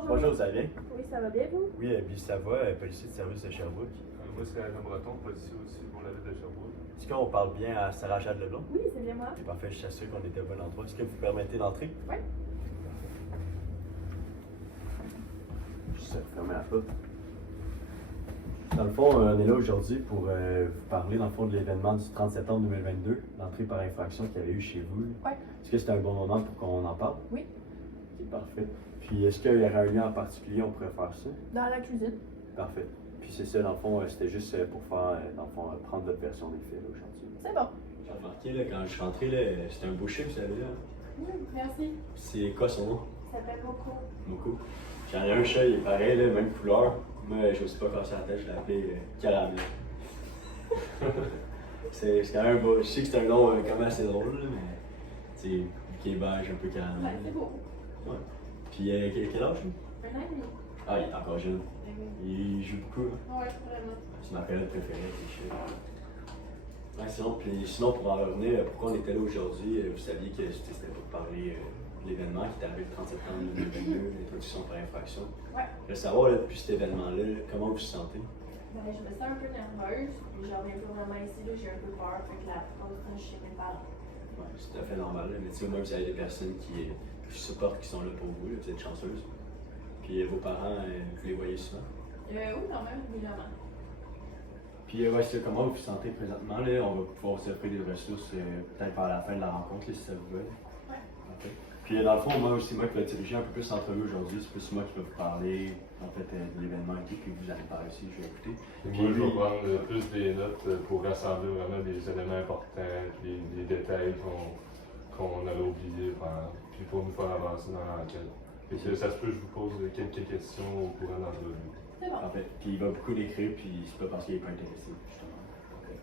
Bonjour. Bonjour, vous allez bien? Oui, ça va bien, vous? Oui, puis ça va, policier de service de Sherbrooke. Moi, c'est Alain Breton, policier aussi pour la ville de Sherbrooke. Est-ce qu'on parle bien à Sarah Jade Leblond? Oui, c'est bien moi. C'est parfait, je suis sûr qu'on était au bon endroit. Est-ce que vous permettez d'entrer? Oui. Juste fermer la porte. Dans le fond, on est là aujourd'hui pour vous parler, dans le fond, de l'événement du 30 septembre 2022, l'entrée par infraction qu'il y avait eu chez vous. Oui. Est-ce que c'est un bon moment pour qu'on en parle? Oui. Ok, parfait. Puis, est-ce qu'il y aurait un lien en particulier, on pourrait faire ça? Dans la cuisine. Parfait. Puis c'est ça, dans le fond, c'était juste pour faire, dans le fond, prendre votre version des faits là, au chantier. C'est bon. J'ai remarqué, là, quand je suis rentré, là, c'était un boucher, vous savez, là. Merci. C'est quoi son nom? Ça s'appelle Coco. Beaucoup. J'en ai un chat, il est pareil, là, même couleur. Moi, je ne sais pas casser la tête, je l'ai appelé Caramel. c'est quand même beau. Je sais que c'est un nom quand même assez drôle, là, mais tu sais, qui est beige, un peu caramel. Ouais, c'est beau. Ouais. Puis quel âge, lui? Un an et demi. Ah, il est encore jeune. Il joue beaucoup. Hein? Ouais, vraiment. C'est ma période préférée, c'est chiant. Ouais, sinon, pour en revenir, pourquoi on était là aujourd'hui, vous saviez que c'était pour parler de l'événement qui est arrivé le 30 septembre 2022, l'introduction par infraction. Ouais. Je veux savoir, là, depuis cet événement-là, comment vous vous sentez? Ben, je me sens un peu nerveuse, puis je reviens pas vraiment ici, là, j'ai un peu peur, fait que la plupart du temps, je suis chez mes parents. Ouais, c'est tout à fait normal, là. Mais tu sais, au moins, vous avez des personnes qui supportent, qui sont là pour vous, là, vous êtes chanceuse. Puis vos parents, vous les voyez souvent? Oui, quand même, évidemment. Puis ouais, c'est comment vous vous sentez présentement, là? On va pouvoir vous offrir des ressources peut-être par la fin de la rencontre, là, si ça vous va. Ouais. Okay. Puis dans le fond, moi aussi, moi qui vais diriger un peu plus l'entrevue aujourd'hui, c'est plus moi qui vais vous parler en fait de l'événement et puis vous allez parler aussi, je vais écouter. Et moi, je vais prendre plus des notes pour rassembler vraiment des éléments importants, des détails qu'on avait oubliés, puis pour nous faire avancer dans l'enquête. Et que ça se peut, je vous pose quelques questions au courant de l'entrevue. C'est bon. En fait, puis il va beaucoup l'écrire, puis c'est pas parce qu'il est pas intéressé, justement. Okay.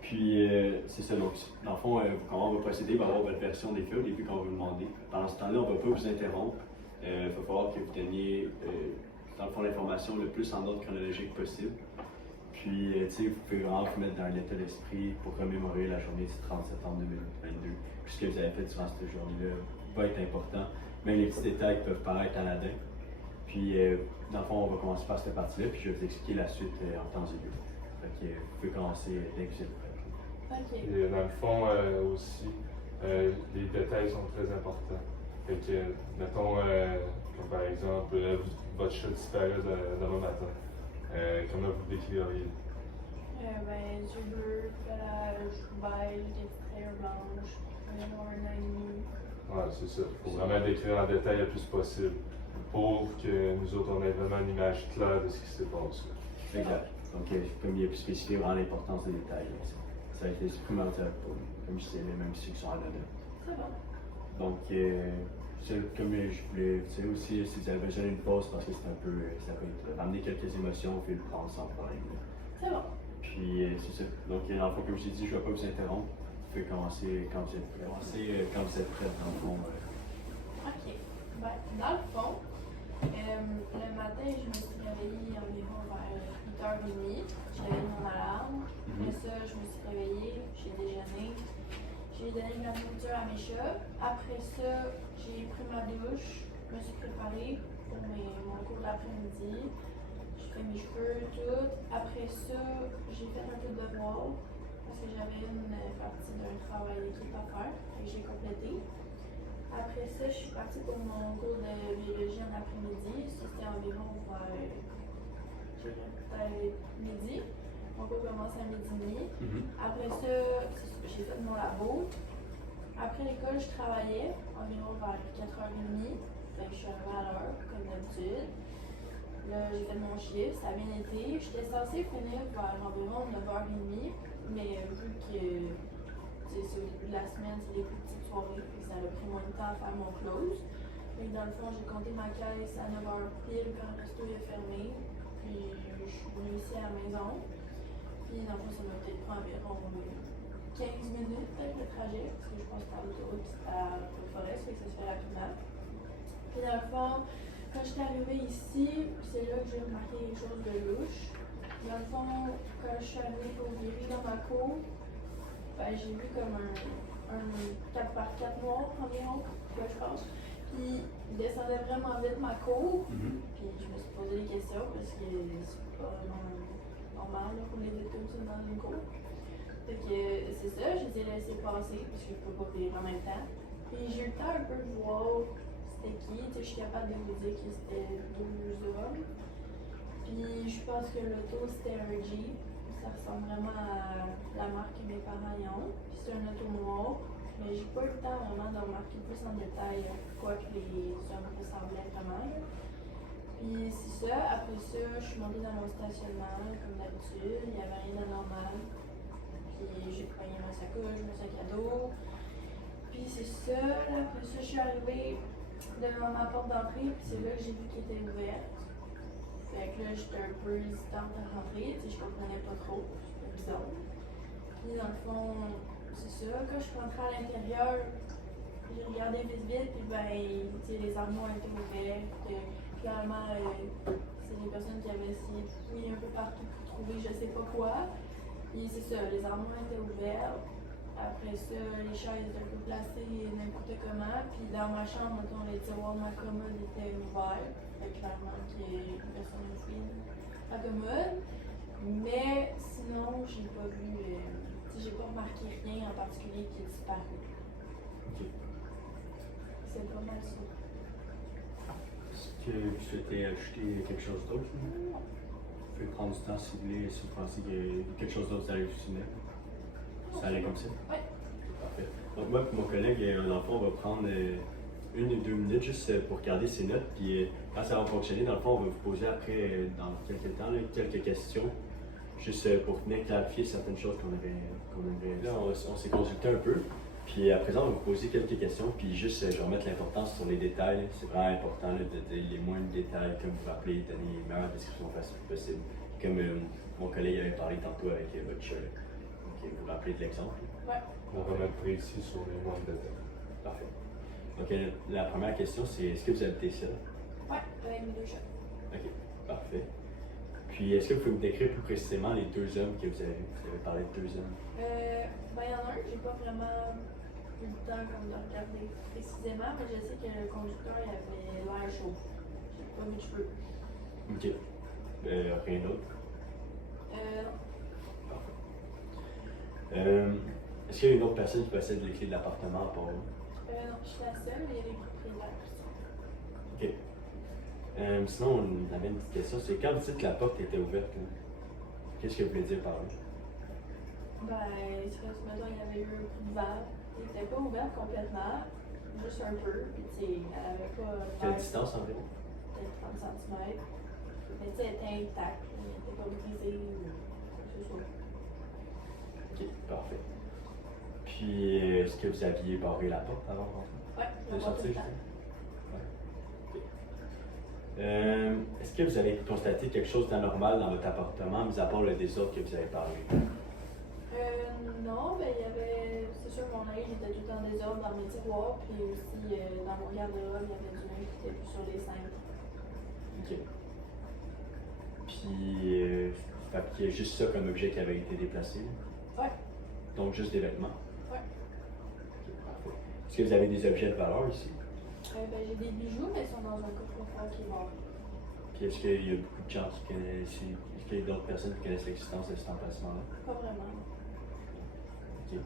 Puis c'est ça, donc dans le fond, comment on va procéder, il va avoir votre version des faits au début qu'on va vous demander. Pendant ce temps-là, on ne va pas vous interrompre. Il va falloir que vous donniez, dans le fond, l'information le plus en ordre chronologique possible. Puis, tu sais, vous pouvez vraiment vous mettre dans un état d'esprit pour remémorer la journée du 30 septembre 2022. Puis ce que vous avez fait durant cette journée-là va être important. Même les petits détails qui peuvent paraître anodins. Puis, dans le fond, on va commencer par cette partie-là, puis je vais vous expliquer la suite en temps et lieu. Fait que vous pouvez commencer dès que vous êtes prêt. Ok. Et dans le fond aussi, les détails sont très importants. Fait que, mettons, comme par exemple, votre chat disparaît demain matin. Comment vous le décririez? Ben, yeux bleus, pelage, beige, des petites rayures blanches, un an et demi. Ouais, c'est ça. Il faut vraiment décrire en détail le plus possible pour que nous autres, on ait vraiment une image claire de ce qui s'est passé. Exact. Donc, comme il a pu spécifier vraiment l'importance des détails, là, ça a été supplémentaire pour nous, comme je disais, même ceux qui sont anodins. C'est bon. Donc, comme je voulais vous dire aussi, si vous avez besoin d'une pause, parce que c'est un peu, ça peut être, ramener quelques émotions, vous pouvez le prendre sans problème. Là. C'est bon. Puis, c'est ça. Donc, dans le fond, comme je t'ai dit, je ne vais pas vous interrompre. Vous pouvez commencer quand vous êtes prêt. Quand vous êtes prêt, dans le fond. Ok. Ben, dans le fond, le matin, je me suis réveillée environ vers 8h30. J'avais mis mon alarme. Après ça, je me suis réveillée, j'ai déjeuné. J'ai donné de la nourriture à mes chats. Après ça, j'ai pris ma douche. Je me suis préparée pour mon cours d'après-midi. J'ai fait mes cheveux, tout. Après ça, j'ai fait un peu de devoir parce que j'avais une partie d'un travail d'équipe à faire et j'ai complété. Après ça, je suis partie pour mon cours de biologie en après-midi. C'était environ vers peut-être midi. Mon cours commence à midi et demi. Après ça, j'ai fait mon labo. Après l'école, je travaillais environ vers 4h30. Fait que je suis arrivée à l'heure, comme d'habitude. Là, j'ai fait mon chiffre, ça a bien été. J'étais censée finir vers environ 9h30, mais vu que c'est au début de la semaine, c'est des plus petites soirées, puis ça a pris moins de temps à faire mon close. Fait que dans le fond, j'ai compté ma caisse à 9h pile quand le resto est fermé. Puis je suis venue ici à la maison. Puis dans le fond, ça m'a peut-être pris environ 15 minutes peut-être le trajet, parce que je passe par l'autoroute à Forest, fait que ça se fait rapidement. Puis dans le fond, quand je suis arrivée ici, c'est là que j'ai remarqué les choses de louche. Dans le fond, quand je suis arrivée pour virer dans ma cour, ben, j'ai vu comme un 4x4 noir environ, quoi je pense. Puis il descendait vraiment vite ma cour. Mhm. Puis je me suis posé des questions parce que c'est pas vraiment normal de rouler vite comme ça dans une cour. Fait que c'est ça, j'ai dit laisser passer parce que je peux pas vivre en même temps. Puis j'ai eu le temps un peu de voir c'était qui. Tu sais, je suis capable de vous dire que c'était 2 hommes. Puis je pense que l'auto c'était un Jeep. Ça ressemble vraiment à la marque que mes parents y ont. Puis c'est un auto noir. Mais j'ai pas eu le temps vraiment de remarquer plus en détail quoi que les hommes ressemblaient vraiment. Là. Puis c'est ça, après ça, je suis montée dans mon stationnement comme d'habitude. Il n'y avait rien d'anormal. Puis j'ai pris ma sacoche, mon sac à dos. Puis c'est ça, là, après ça, je suis arrivée devant ma porte d'entrée. Puis c'est là que j'ai vu qu'elle était ouverte. Fait que là, j'étais un peu hésitante à rentrer, tu sais, je comprenais pas trop, c'était bizarre. Puis dans le fond, c'est ça, quand je suis rentrée à l'intérieur, j'ai regardé vite, puis ben, tu sais, les armoires étaient ouvertes. Clairement, c'est des personnes qui avaient essayé de fouiller un peu partout pour trouver je sais pas quoi. Puis c'est ça, les armoires étaient ouvertes. Après ça, les chaises étaient un peu placées n'importe comment. Puis dans ma chambre, mettons, les tiroirs de ma commode étaient ouverts. Fait que clairement qu'il y a personne qui fouille la commode. Mais sinon, j'ai pas vu, j'ai pas remarqué rien en particulier qui est disparu. Ok. C'est pas mal ça. Est-ce que vous souhaitez ajouter quelque chose d'autre? Non. Vous pouvez prendre du temps si vous voulez, si vous pensez qu'il y a quelque chose d'autre, vous allez vous souvenir. Ça allait comme ça? Oui. Parfait. Donc moi et mon collègue, dans le fond, on va prendre 1 ou 2 minutes juste pour regarder ces notes. Puis quand ça va fonctionner, dans le fond, on va vous poser après, dans quelques temps, là, quelques questions. Juste pour venir clarifier certaines choses qu'on avait. Là, on s'est consulté un peu. Puis à présent, on va vous poser quelques questions. Puis juste, je vais remettre l'importance sur les détails. C'est vraiment important là, de dire les moindres détails, comme vous rappelez, donner les meilleures descriptions possibles. Comme mon collègue avait parlé tantôt avec votre chat. Donc, vous vous rappelez de l'exemple? Ouais. On va mettre précis sur les moindres détails. Parfait. Donc, la première question, c'est est-ce que vous habitez seul? Ouais, avec mes 2 chats. Ok, parfait. Puis, est-ce que vous pouvez me décrire plus précisément les 2 hommes que vous avez vus? Vous avez parlé de 2 hommes. Ben, il y en a un, j'ai pas vraiment eu le temps comme, de regarder précisément, mais je sais que le conducteur il avait l'air chaud. J'ai pas vu de cheveux. Ok. Rien d'autre? Non. Parfait. Est-ce qu'il y a une autre personne qui possède les clés de l'appartement à part vous? Non, je suis la seule, mais il y a les propriétaires aussi. Ok. Sinon, on avait une petite question. C'est quand vous dites que la porte était ouverte, là, qu'est-ce que vous voulez dire par là? Ben, c'est parce que maintenant il y avait eu un coup de vent. Elle était pas ouverte complètement, juste un peu. Puis tu sais, elle avait pas. Quelle distance environ? Peut-être 30 cm. Mais tu sais, elle était intacte. Elle n'était pas brisée ou quoi que ce soit. Ok, parfait. Puis, est-ce que vous aviez barré la porte avant de rentrer? Ouais, De je vois tout le sortir, temps. je sais. Ouais. Est-ce que vous avez constaté quelque chose d'anormal dans votre appartement, mis à part le désordre que vous avez parlé? Non, ben il y avait. C'est sûr, mon linge était tout en désordre dans mes tiroirs, puis aussi dans mon garde-robe, il y avait du linge qui était plus sur les cintres. Ok. Puis, fait qu'il y a juste ça comme objet qui avait été déplacé? Ouais. Donc, juste des vêtements? Ouais. Ok, parfait. Est-ce que vous avez des objets de valeur ici? Ben j'ai des bijoux, mais ils sont dans un coffre-fort qui est mort. Puis, est-ce qu'il y a beaucoup de gens qui connaissent, est-ce qu'il y a d'autres personnes qui connaissent l'existence de cet emplacement-là? Pas vraiment. Ok.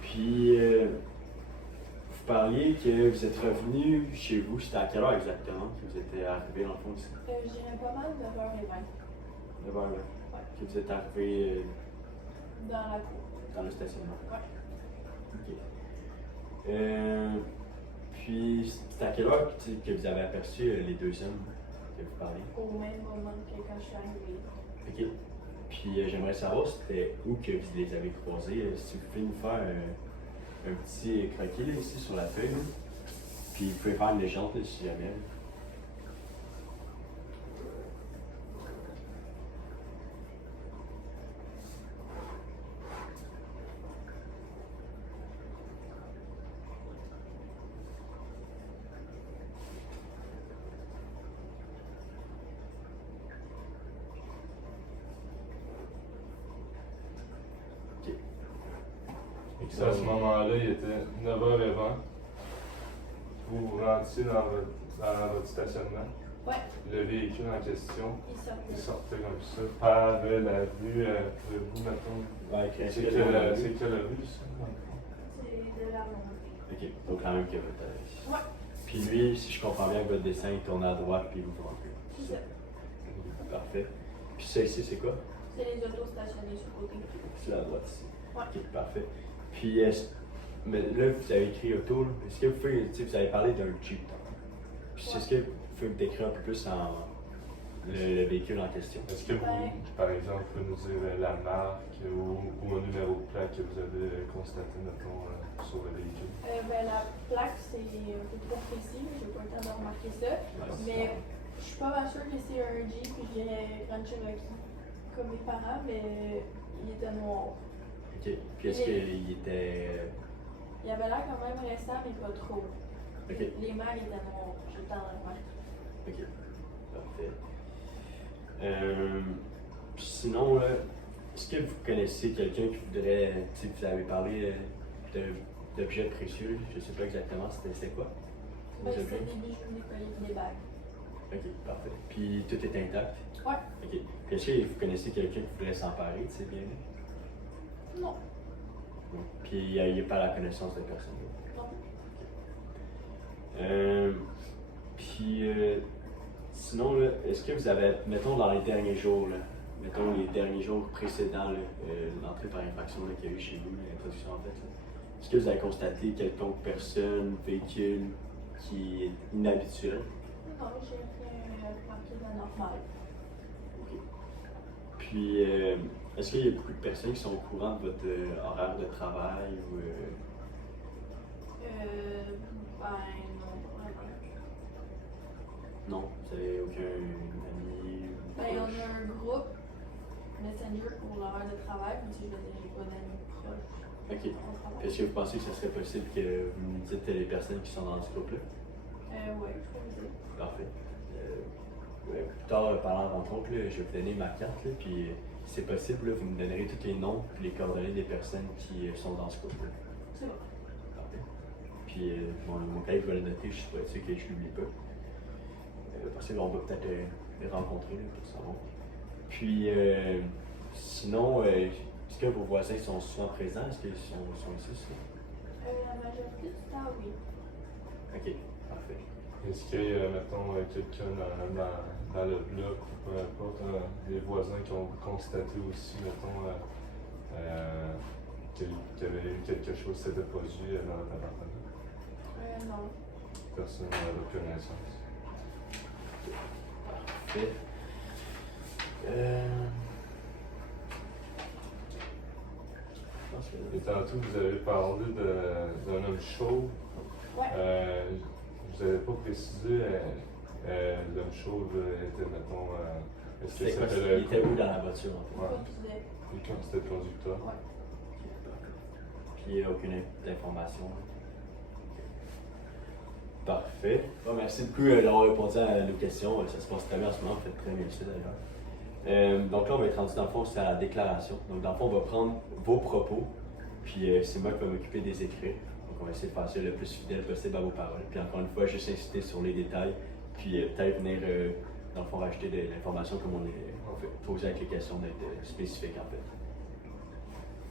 Puis, vous parliez que vous êtes revenu chez vous. C'était à quelle heure exactement que vous êtes arrivé dans le fond ici? Je dirais pas mal 9h20. 9h, là. Ouais. Que vous êtes arrivé Dans la cour. dans le stationnement. Ouais. Ok. Puis, c'est à quelle heure que vous avez aperçu les 2 hommes que vous parliez? Au même moment que quand je suis arrivée. Ok. Puis, j'aimerais savoir c'était où que vous les avez croisés. Si vous pouvez nous faire un petit croquis là, ici sur la feuille. Là. Puis, vous pouvez faire une légende là, si jamais. Et que à ce moment-là, il était 9h20. vous rentriez dans votre stationnement. Ouais. Le véhicule en question, Il il sortait. sortait comme ça, par la rue, vous, mettons. Ouais, C'est quelle rue, ça? C'est de la ronde. Ok, donc la même que votre. Ouais. Puis lui, si je comprends bien, votre dessin, il tourne à droite puis vous rentrez. C'est ça. Parfait. Puis ça ici, c'est quoi? C'est les autos stationnés sur le côté. C'est la droite ici. Ouais. Ok, parfait. Puis, mais là, vous avez écrit auto, là. Est-ce que vous pouvez, tu sais, vous avez parlé d'un Jeep, tantôt. Puis, est-ce que vous pouvez me décrire un peu plus le véhicule en question? Est-ce que vous, par exemple, pouvez nous dire la marque ou un numéro de plaque que vous avez constaté, mettons, sur le véhicule? La plaque, c'est un peu trop précis, j'ai pas le temps de remarquer ça. Ouais, Mais je suis pas mal sûre que c'est un Jeep, puis je dirais Grand Cherokee, comme mes parents, mais il était noir. Ok. Puis, est-ce qu'il était. Il avait l'air quand même récent, mais pas trop. Ok. Les mags étaient noirs, j'ai le temps de le remarquer. Ok. Parfait. Sinon, là, est-ce que vous connaissez quelqu'un qui voudrait. Tu sais, vous avez parlé d'objets précieux, je sais pas exactement c'était quoi? Ben, Les c'est objets? des bijoux, des colliers, des bagues. Ok, parfait. Puis tout est intact? Ouais. Ok. Puis est-ce que vous connaissez quelqu'un qui voudrait s'emparer de ces biens-là? Non. Non. Puis il n'y a pas la connaissance de personne. Non. Puis sinon, là, est-ce que vous avez, mettons dans les derniers jours, là, mettons les derniers jours précédents l'entrée par infraction qu'il y a eu chez vous, l'introduction en fait, là, est-ce que vous avez constaté quelconque personne, véhicule qui est inhabituel? Non, j'ai rien remarqué d'anormal. Ok. Puis est-ce qu'il y a beaucoup de personnes qui sont au courant de votre horaire de travail ou Ben non, pas vraiment. non, vous n'avez aucun ami ou Ben, on proche? a un groupe Messenger pour l'horaire de travail, mais si je veux dire, j'ai pas d'amis proches. Ok. On travaille. Est-ce que vous pensez que ce serait possible que vous nous dites les personnes qui sont dans ce groupe-là? Ouais, je peux vous dire. Parfait. Ouais, plus tard, pendant la rencontre, là, je vais vous donner ma carte, là, puis si c'est possible, là, vous me donnerez tous les noms et les coordonnées des personnes qui sont dans ce groupe-là. C'est bon. Parfait. Puis mon collègue va le noter, je suis pas sûr que je l'oublie pas. Parce qu'on va peut-être les rencontrer là, pour savoir. Puis sinon, est-ce que vos voisins sont souvent présents? Est-ce qu'ils sont ici? Ça? La majorité du temps, oui. Ok, parfait. Est-ce qu'il y a, mettons, quelqu'un dans le bloc ou peu importe, des voisins qui ont constaté aussi, mettons, qu'il y avait eu quelque chose qui s'était produit dans votre appartement? Non. Personne n'a de connaissance. Parfait. Je pense que... Et tantôt, vous avez parlé d'un homme chauve. Ouais. Vous n'avez pas précisé, l'homme chauve était, mettons, est-ce que C'était quoi? c'était Il était où dans la voiture en fait? Ouais. Comme tu disais. C'était le conducteur? Ouais. Puis il n'y a aucune information. Parfait. Bon, merci beaucoup d'avoir répondu à nos questions. Ça se passe très bien en ce moment, vous faites très bien ça d'ailleurs. Donc là, on va être rendu dans le fond, c'est à la déclaration. Donc dans le fond, on va prendre vos propos, puis c'est moi qui vais m'occuper des écrits. Donc on va essayer de faire ça le plus fidèle possible à vos paroles. Puis encore une fois, juste insister sur les détails, puis peut-être venir, dans le fond, rajouter de l'information comme on est posé avec les questions d'être spécifiques en fait.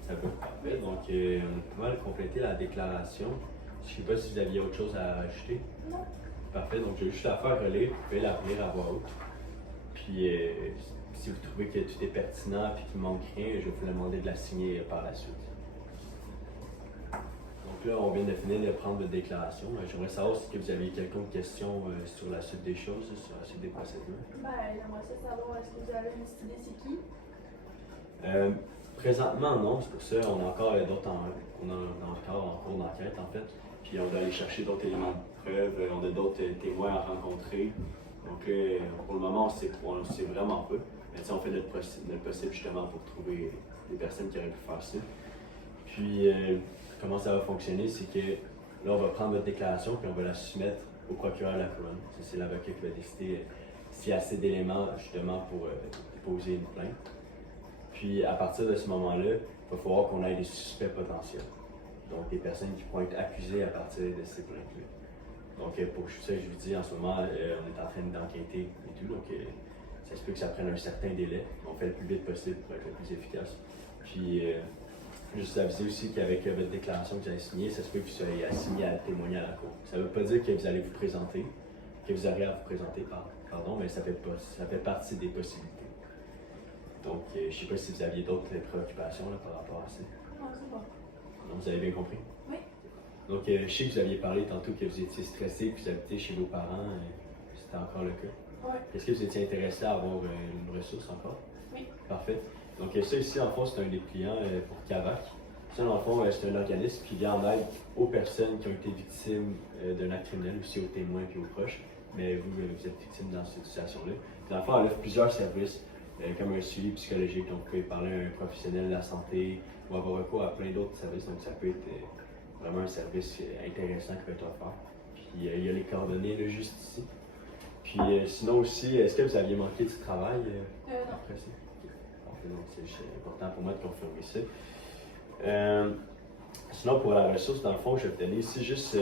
Ça va? Parfait. Donc on a pas mal complété la déclaration. Je ne sais pas si vous aviez autre chose à rajouter. Non. Parfait, donc je vais juste la faire relire, vous pouvez la relire à voix haute. Puis si vous trouvez que tout est pertinent et qu'il ne manque rien, je vais vous demander de la signer par la suite. Donc là, on vient de finir de prendre votre déclaration. J'aimerais savoir si vous aviez quelconque question sur la suite des choses, sur la suite des procédures. Ben, j'aimerais ça savoir, est-ce que vous avez une petite idée c'est qui? Présentement, non, c'est pour ça on a encore d'autres on a encore en cours d'enquête en fait. Puis on doit aller chercher d'autres éléments de preuve, on a d'autres témoins à rencontrer. Donc pour le moment, on ne sait vraiment pas. Mais on fait notre possible justement pour trouver des personnes qui auraient pu faire ça. Puis comment ça va fonctionner, c'est que là, on va prendre notre déclaration puis on va la soumettre au procureur de la couronne. C'est l'avocat qui va décider s'il y a assez d'éléments justement pour déposer une plainte. Puis à partir de ce moment-là, il va falloir qu'on ait des suspects potentiels. Donc des personnes qui pourront être accusées à partir de ces plaintes-là. Donc, pour ça, je vous dis, en ce moment, on est en train d'enquêter et tout. Donc, ça se peut que ça prenne un certain délai. On fait le plus vite possible pour être le plus efficace. Puis, juste aviser aussi qu'avec votre déclaration que vous avez signée, ça se peut que vous soyez assigné à témoigner à la cour. Ça ne veut pas dire que vous allez vous présenter, que vous aurez à vous présenter, pardon, mais ça fait partie des possibilités. Donc, je ne sais pas si vous aviez d'autres préoccupations là, par rapport à ça. Non, c'est bon. Donc, vous avez bien compris? Oui. Donc, je sais que vous aviez parlé tantôt que vous étiez stressé puis vous habitez chez vos parents. C'était encore le cas? Oui. Est-ce que vous étiez intéressé à avoir une ressource encore? Oui. Parfait. Donc, ça ici, en fond, c'est un des clients pour CAVAC. Ça, dans le fond, c'est un organisme qui vient en aide aux personnes qui ont été victimes d'un acte criminel, aussi aux témoins et aux proches. Mais vous, vous êtes victime dans cette situation-là. Dans le fond, elle offre plusieurs services, comme un suivi psychologique. Donc, vous pouvez parler à un professionnel de la santé ou avoir recours à plein d'autres services. Donc, ça peut être vraiment un service intéressant qui peut être offert. Puis, il y a les coordonnées là, juste ici. Puis, sinon aussi, est-ce que vous aviez manqué du travail après ça? Okay. Donc, c'est important pour moi de confirmer ça. Sinon, pour la ressource, dans le fond, je vais vous donner ici juste,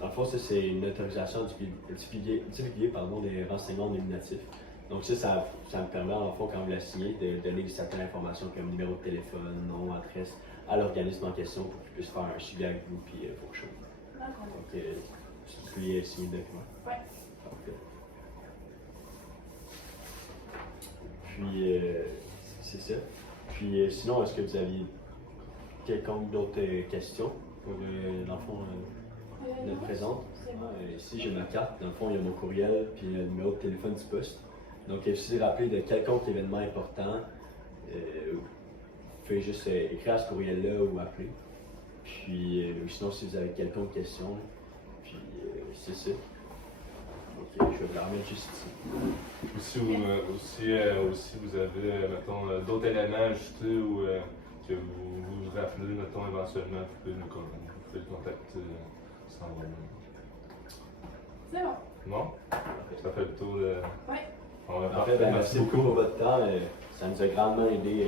dans le fond, ça c'est une autorisation de divulguer des renseignements nominatifs. Donc ça me permet, en fond, quand vous la signez, de donner certaines informations comme numéro de téléphone, nom, adresse à l'organisme en question pour qu'il puisse faire un suivi avec vous puis vos choses. D'accord. Donc, si vous pouvez signer le document. Oui. Parfait. Puis, c'est ça. Puis, sinon, est-ce que vous aviez quelconque d'autres questions pour, dans le fond, notre présente? C'est bon. Ici, j'ai ma carte. Dans le fond, il y a mon courriel puis le numéro de téléphone du poste. Donc, si vous rappelez de quelconque événement important, vous pouvez juste écrire à ce courriel-là ou appeler. Puis, sinon, si vous avez quelconque question, puis c'est ça. Donc, je vais vous la remettre juste ici. Aussi, vous avez, mettons, d'autres éléments à ajouter ou que vous vous rappelez, mettons, éventuellement, vous pouvez le contacter sans problème. C'est bon. Non? Ça fait le tour de... Oui. On va En fait, merci beaucoup pour votre temps. Ça nous a grandement aidé.